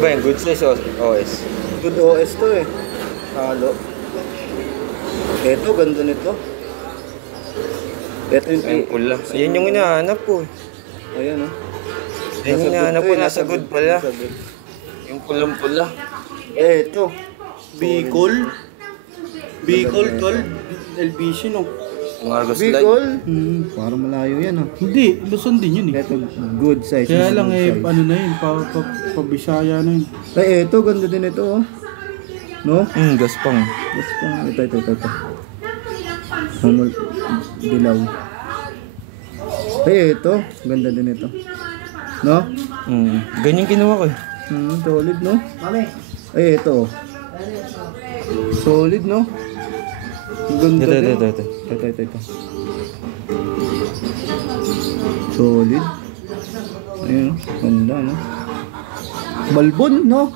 ba yung good size o OS? Good OS to eh. Halo. Ito, ganda nito. Ito yung Ayun pula. Yan yung hinahanap ko. Ayan oh. Yan yung hinahanap ko. Nasa good pala. Nasa good. Yung pulang pula. Ito. Bicol. Bicol, tol. LBC, no? Yung Argos Line. Bicol. Parang malayo yan oh. Hindi, Luzon din yun eh. Ito, good size. Kaya lang good eh, size. ano na yun, pa-Bisaya na yun. Ay, ito, ganda din ito oh. No? Gaspang. Basta pang ito. Mamul dilaw. Ay, ito, ganda din ito. No? Ganyan kinuha ko eh. Solid no? Ay, ito. Solid no? Ganda din. Ito. Solid. Ayun, ganda no? Balbon no?